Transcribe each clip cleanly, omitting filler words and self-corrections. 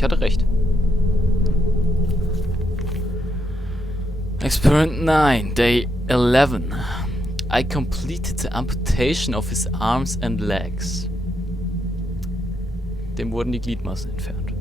Ich hatte recht. Experiment 9, Day 11. I completed the amputation of his arms and legs. Dem wurden die Gliedmaßen entfernt.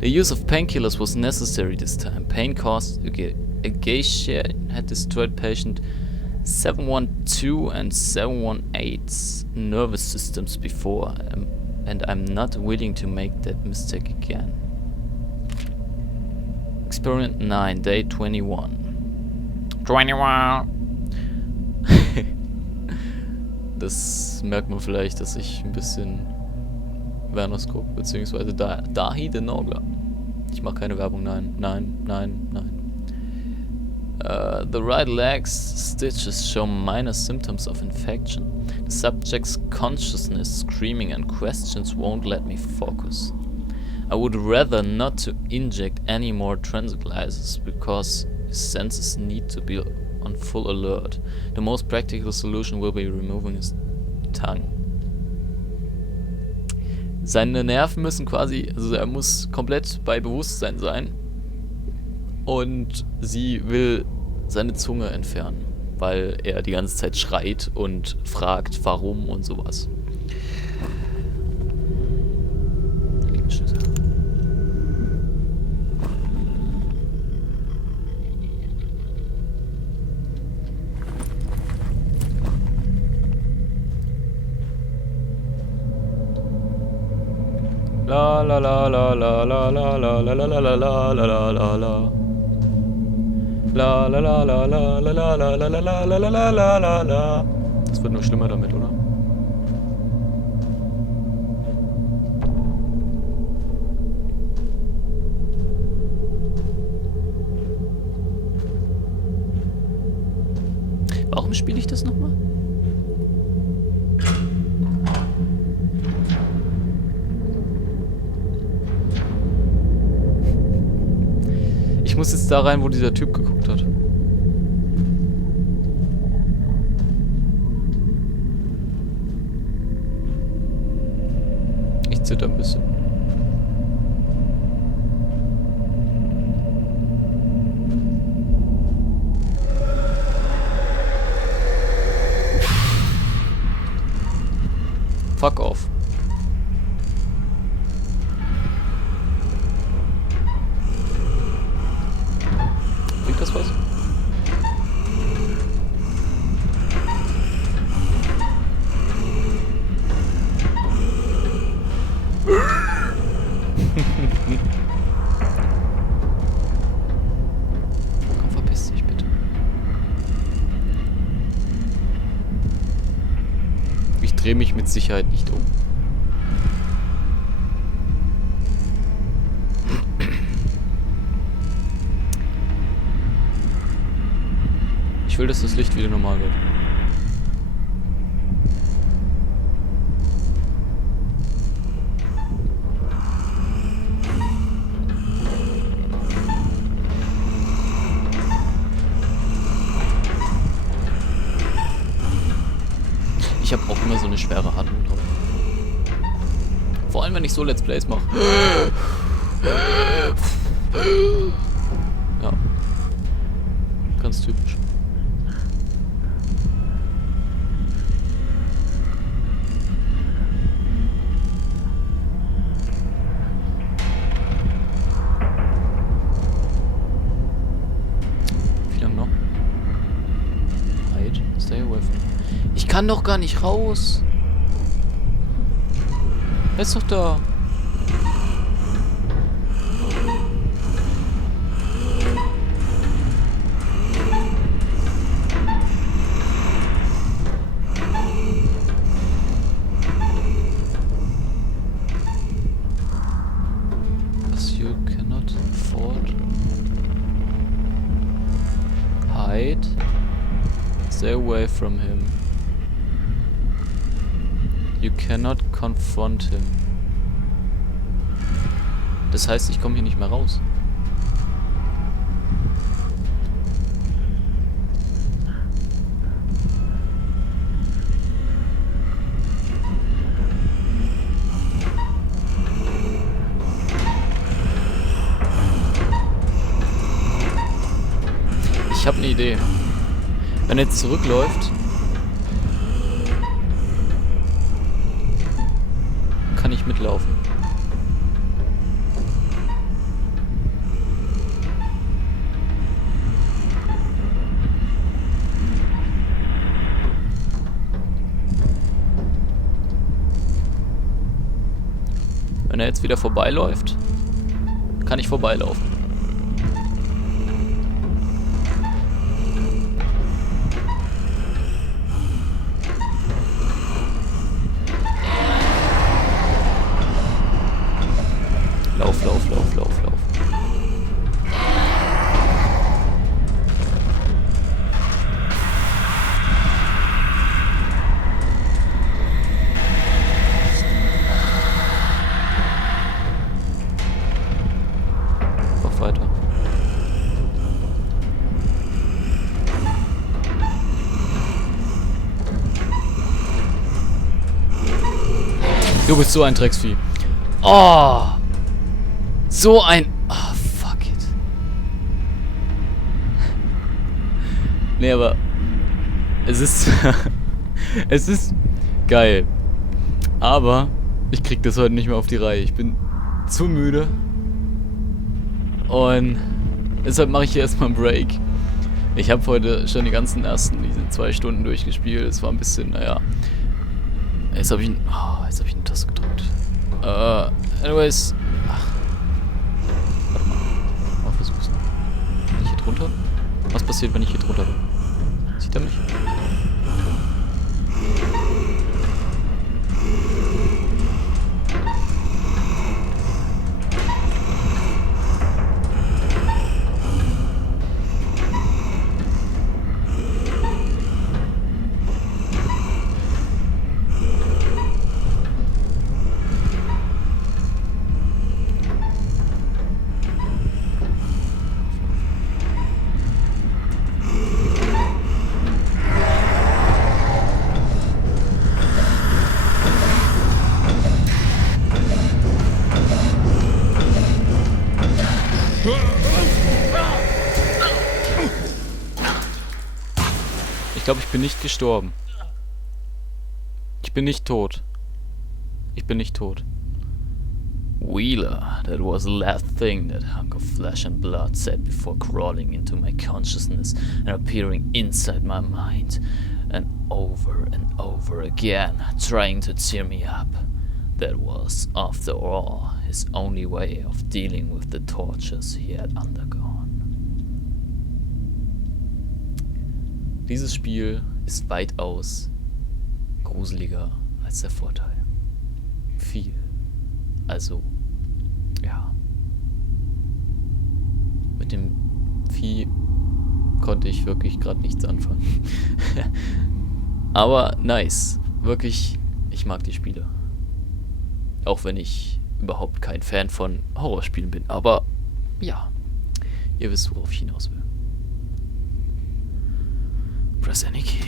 The use of painkillers was necessary this time. Pain caused agacia had destroyed patient 712 and 718's nervous systems before, and I'm not willing to make that mistake again. Experiment 9, Day 21. 21! Das merkt man vielleicht, dass ich ein bisschen Werners gucke, beziehungsweise Dahi the Nogler. Ich mache keine Werbung, nein. The right leg's stitches show minor symptoms of infection. The subject's consciousness, screaming and questions won't let me focus. I would rather not to inject any more tranquilizers because his senses need to be on full alert. The most practical solution will be removing his tongue. Seine Nerven müssen quasi, also er muss komplett bei Bewusstsein sein und sie will seine Zunge entfernen, weil er die ganze Zeit schreit und fragt, warum und sowas. Da liegt ein Schlüssel. La la la la la la la la la la la la la la la la. La la la la la la la la la la la la la la la la. Das wird nur schlimmer damit, oder? Warum spiele ich das nochmal? Ich muss jetzt da rein, wo dieser Typ geguckt hat. Ich zitter ein bisschen. Fuck off. Bringt das was? Komm, verpiss dich bitte. Ich drehe mich mit Sicherheit nicht um. Ich will, dass das Licht wieder normal wird. Ich habe auch immer so eine schwere Atmung drauf. Vor allem, wenn ich so Let's Plays mache. Ja. Ganz typisch. Wie lange noch? Hide. Stay away from me. Ich kann doch gar nicht raus. Er ist doch da. Was you cannot afford. Hide. Stay away from him. You cannot confront him. Das heißt, ich komme hier nicht mehr raus. eine Idee. Wenn er jetzt zurückläuft, kann ich mitlaufen. Wenn er jetzt wieder vorbeiläuft, kann ich vorbeilaufen. Lauf, lauf, lauf, lauf, lauf. Lauf weiter. Du bist so ein Drecksvieh. Oh! So ein... Oh, fuck it. Nee, aber... Es ist... es ist geil. Aber ich krieg das heute nicht mehr auf die Reihe. Ich bin zu müde. Und deshalb mache ich hier erstmal einen Break. Ich habe heute schon die ganzen diese 2 Stunden durchgespielt. Es war ein bisschen, naja... Jetzt habe ich eine Taste gedrückt. Anyways... Warte mal. Mal versuch's noch. Bin ich hier drunter? Was passiert, wenn ich hier drunter bin? Sieht er mich? Ich glaube, ich bin nicht gestorben. Ich bin nicht tot. Ich bin nicht tot. Wheeler, that was the last thing that hunk of flesh and blood said before crawling into my consciousness and appearing inside my mind. And over again, trying to cheer me up. That was, after all, his only way of dealing with the tortures he had undergone. Dieses Spiel ist weitaus gruseliger als der Vorteil. Viel. Also, ja. Mit dem Vieh konnte ich wirklich gerade nichts anfangen. Aber nice. Wirklich, ich mag die Spiele. Auch wenn ich überhaupt kein Fan von Horrorspielen bin. Aber ja, ihr wisst, worauf ich hinaus will. Press any key.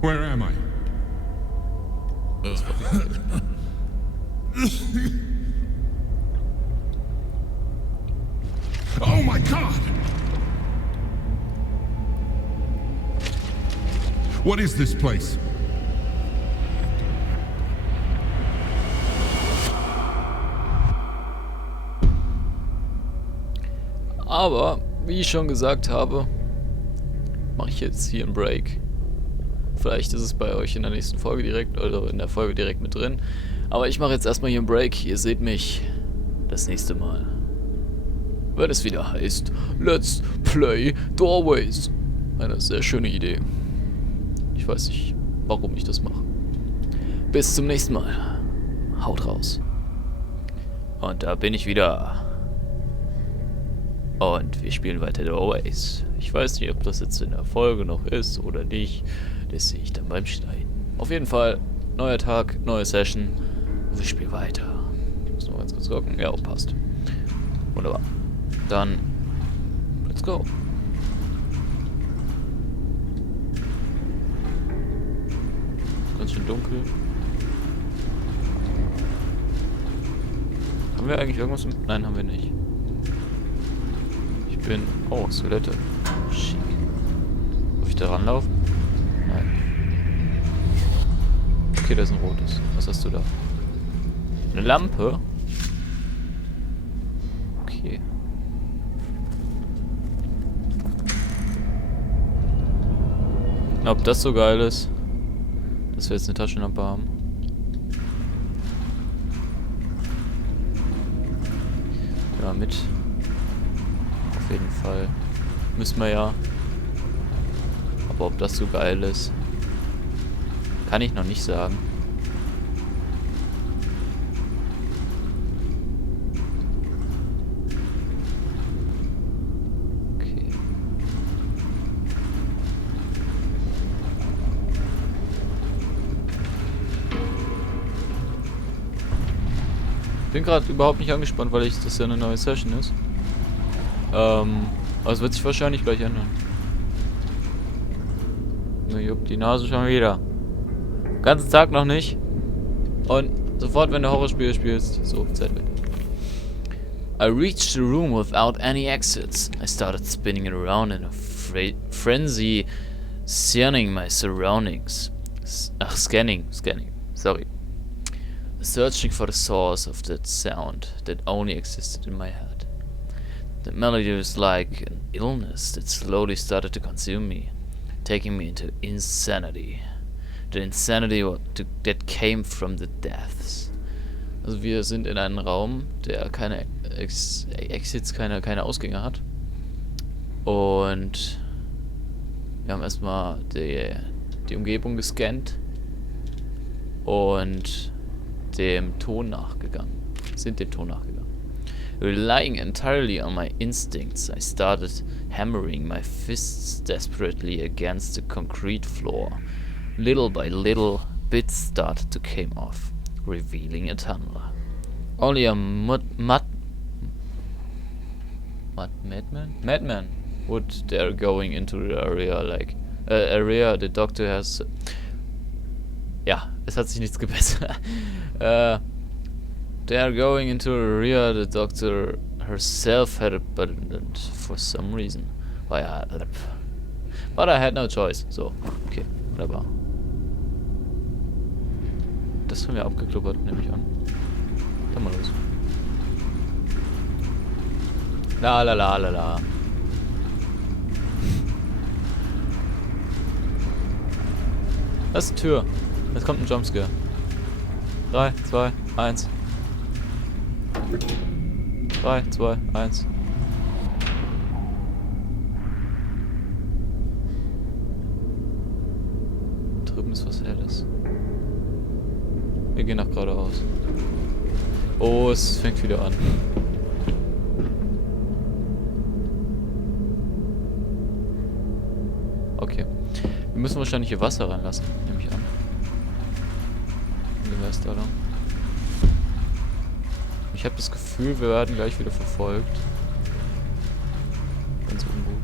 Where am I? Oh my God! What is this place? Aber, wie ich schon gesagt habe, mache ich jetzt hier einen Break. Vielleicht ist es bei euch in der nächsten Folge direkt, oder in der Folge direkt mit drin. Aber ich mache jetzt erstmal hier einen Break. Ihr seht mich das nächste Mal, wenn es wieder heißt Let's Play Doorways. Eine sehr schöne Idee. Ich weiß nicht, warum ich das mache. Bis zum nächsten Mal. Haut raus. Und da bin ich wieder. Und wir spielen weiter Doorways. Ich weiß nicht, ob das jetzt in der Folge noch ist oder nicht. Das sehe ich dann beim Schneiden. Auf jeden Fall, neuer Tag, neue Session. Wir spielen weiter. Muss noch ganz kurz gucken. Ja, passt. Wunderbar. Dann, let's go. Ganz schön dunkel. Haben wir eigentlich irgendwas? Nein, haben wir nicht. Ich bin... Oh, Skelette. Schick. Darf ich da ranlaufen? Nein. Okay, da ist ein rotes. Was hast du da? Eine Lampe? Okay. Na, ob das so geil ist, dass wir jetzt eine Taschenlampe haben. Ja, mit. Auf jeden Fall. Müssen wir ja. Aber ob das so geil ist, kann ich noch nicht sagen. Okay. Bin gerade überhaupt nicht angespannt, weil das ja eine neue Session ist. Aber es wird sich wahrscheinlich gleich ändern. Mir juckt die Nase schon wieder. Ganzen Tag noch nicht. Und sofort, wenn du Horrorspiele spielst, so, Zeit weg. I reached the room without any exits. I started spinning around in a frenzy, scanning my surroundings. Scanning, sorry. Searching for the source of that sound that only existed in my head. The melody was like an illness that slowly started to consume me, taking me into insanity. The insanity that came from the deaths. Also wir sind in einem Raum, der keine Exits, keine Ausgänge hat. Und wir haben erstmal die Umgebung gescannt und dem Ton nachgegangen. Relying entirely on my instincts, I started hammering my fists desperately against the concrete floor. Little by little, bits started to come off, revealing a tunnel. Only a madman would dare going into the area the doctor has... Ja, es hat sich nichts gebessert. They are going into an area the doctor herself had abandoned for some reason. But I had no choice. So, okay, wunderbar. Das haben wir abgeklubbert, nehme ich an. Dann mal los. La la la la la. Das ist die Tür. Jetzt kommt ein Jumpscare. 3, 2, 1. 3, 2, 1. Drüben ist was Helles. Wir gehen nach geradeaus. Oh, es fängt wieder an. Okay. Wir müssen wahrscheinlich hier Wasser reinlassen, nehme ich an. Wie wär's da lang? Ich habe das Gefühl, wir werden gleich wieder verfolgt. Ganz ungut.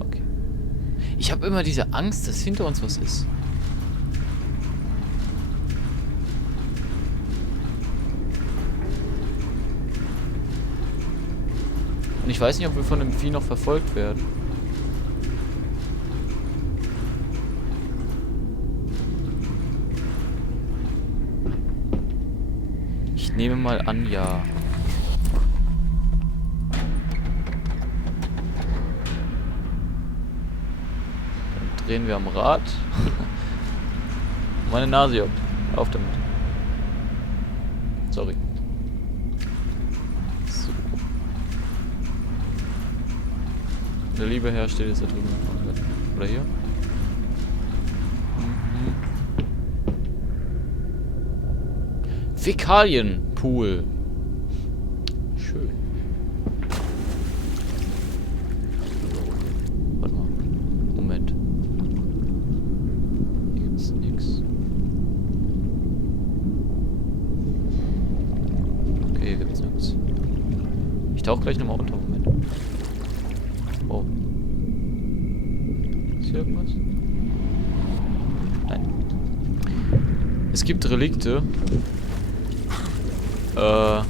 Okay. Ich habe immer diese Angst, dass hinter uns was ist. Und ich weiß nicht, ob wir von dem Vieh noch verfolgt werden. Ich nehme mal an, ja. Dann drehen wir am Rad. Meine Nase juckt. Auf damit. Sorry. So. Der liebe Herr steht jetzt da drüben. Oder hier? Fäkalienpool. Schön. Warte mal. Moment. gibt's nirgends. Ich tauche gleich nochmal unter. Moment. Oh. Ist hier irgendwas? Nein. Es gibt Relikte. Oh,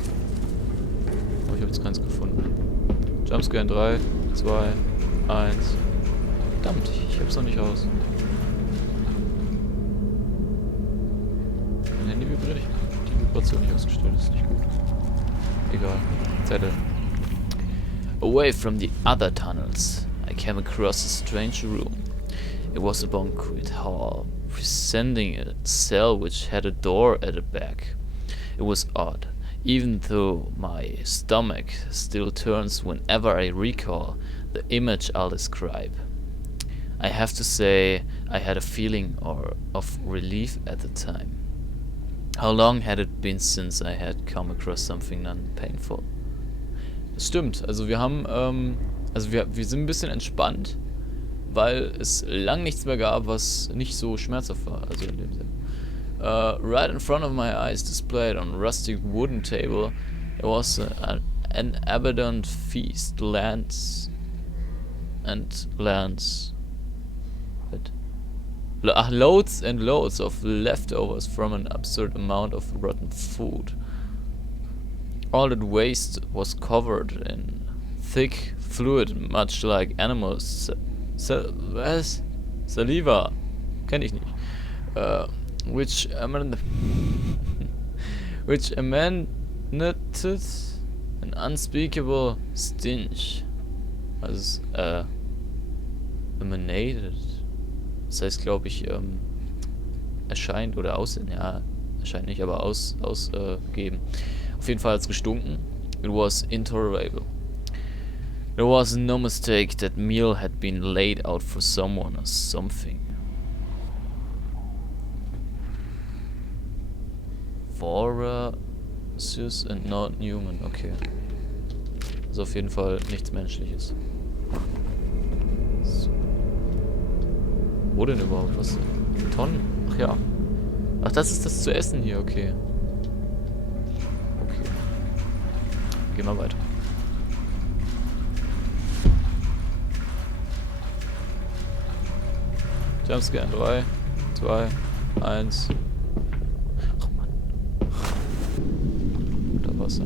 ich habe jetzt keins gefunden. Jumpscare in 3, 2, 1. Verdammt, ich hab's noch nicht raus. Mein Handy vibriert. Ich hab die Vibration nicht ausgestellt, das ist nicht gut. Egal. Zettel. Away from the other tunnels, I came across a strange room. It was a concrete hall, presenting a cell which had a door at the back. It was odd, even though my stomach still turns whenever I recall the image I'll describe. I have to say, I had a feeling of relief at the time. How long had it been since I had come across something non-painful? Das stimmt, also wir haben, wir sind ein bisschen entspannt, weil es lang nichts mehr gab, was nicht so schmerzhaft war, also in dem Sinne. Right in front of my eyes, displayed on a rustic wooden table, there was an abundant feast, loads and loads of leftovers from an absurd amount of rotten food. All that waste was covered in thick fluid, much like animal saliva. Kenn ich nicht. Which emanated an unspeakable stench. Also, emanated. Das heißt, glaube ich, erscheint oder aussehen. Ja, erscheint nicht, aber ausgeben. Auf jeden Fall hat es gestunken. It was intolerable. There was no mistake that meal had been laid out for someone or something. Voracious and not human. Okay. Also auf jeden Fall nichts Menschliches. So. Wo denn überhaupt? Was denn? Tonnen? Ach ja. Ach, das ist das zu essen hier. Okay. Okay. Gehen wir weiter. Jumpscare in 3, 2, 1. Ach Mann. Unter Wasser.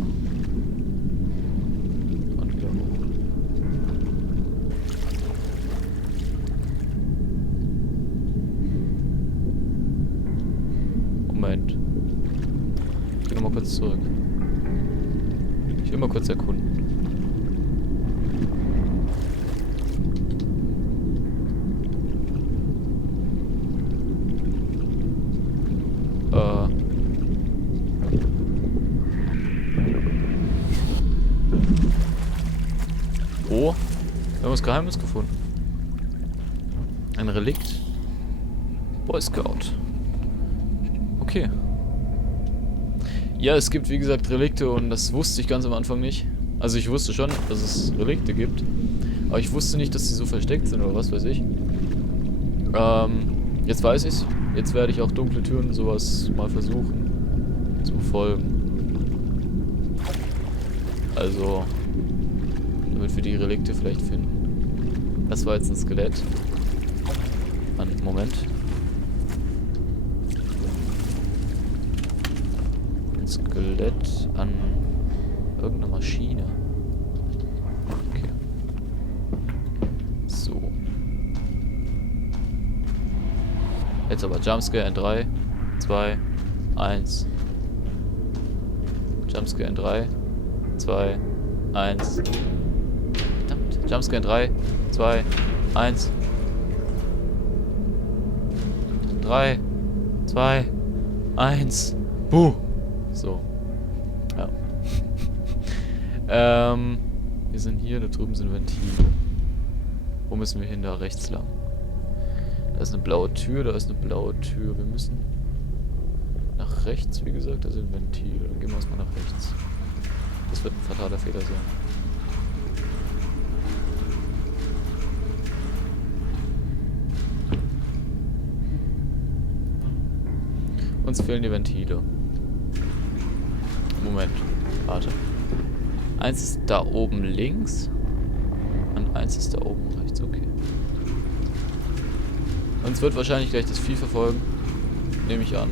Und wieder hoch. Moment. Ich geh nochmal kurz zurück. Ich will mal kurz erkunden. Oh, wir haben was Geheimes gefunden. Ein Relikt. Boy Scout. Okay. Ja, es gibt wie gesagt Relikte und das wusste ich ganz am Anfang nicht. Also ich wusste schon, dass es Relikte gibt. Aber ich wusste nicht, dass sie so versteckt sind oder was weiß ich. Jetzt weiß ich's. Jetzt werde ich auch dunkle Türen und sowas mal versuchen zu befolgen. Also, damit wir die Relikte vielleicht finden. Das war jetzt ein Skelett. Moment. Ein Skelett an irgendeiner Maschine. Okay. So. Jetzt aber Jumpscare in 3, 2, 1. Jumpscare in 3, 2, 1. Verdammt. Jumpscare in 3, 2, 1. 3, 2, 1. Buh. So. Ja. Wir sind hier, da drüben sind Ventile. Wo müssen wir hin? Da rechts lang. Da ist eine blaue Tür, da ist eine blaue Tür. Wir müssen nach rechts, wie gesagt, da sind Ventile. Dann gehen wir erstmal nach rechts. Das wird ein fataler Fehler sein. Uns fehlen die Ventile. Moment. Warte. Eins ist da oben links. Und eins ist da oben rechts. Okay. Uns wird wahrscheinlich gleich das Vieh verfolgen. Nehme ich an.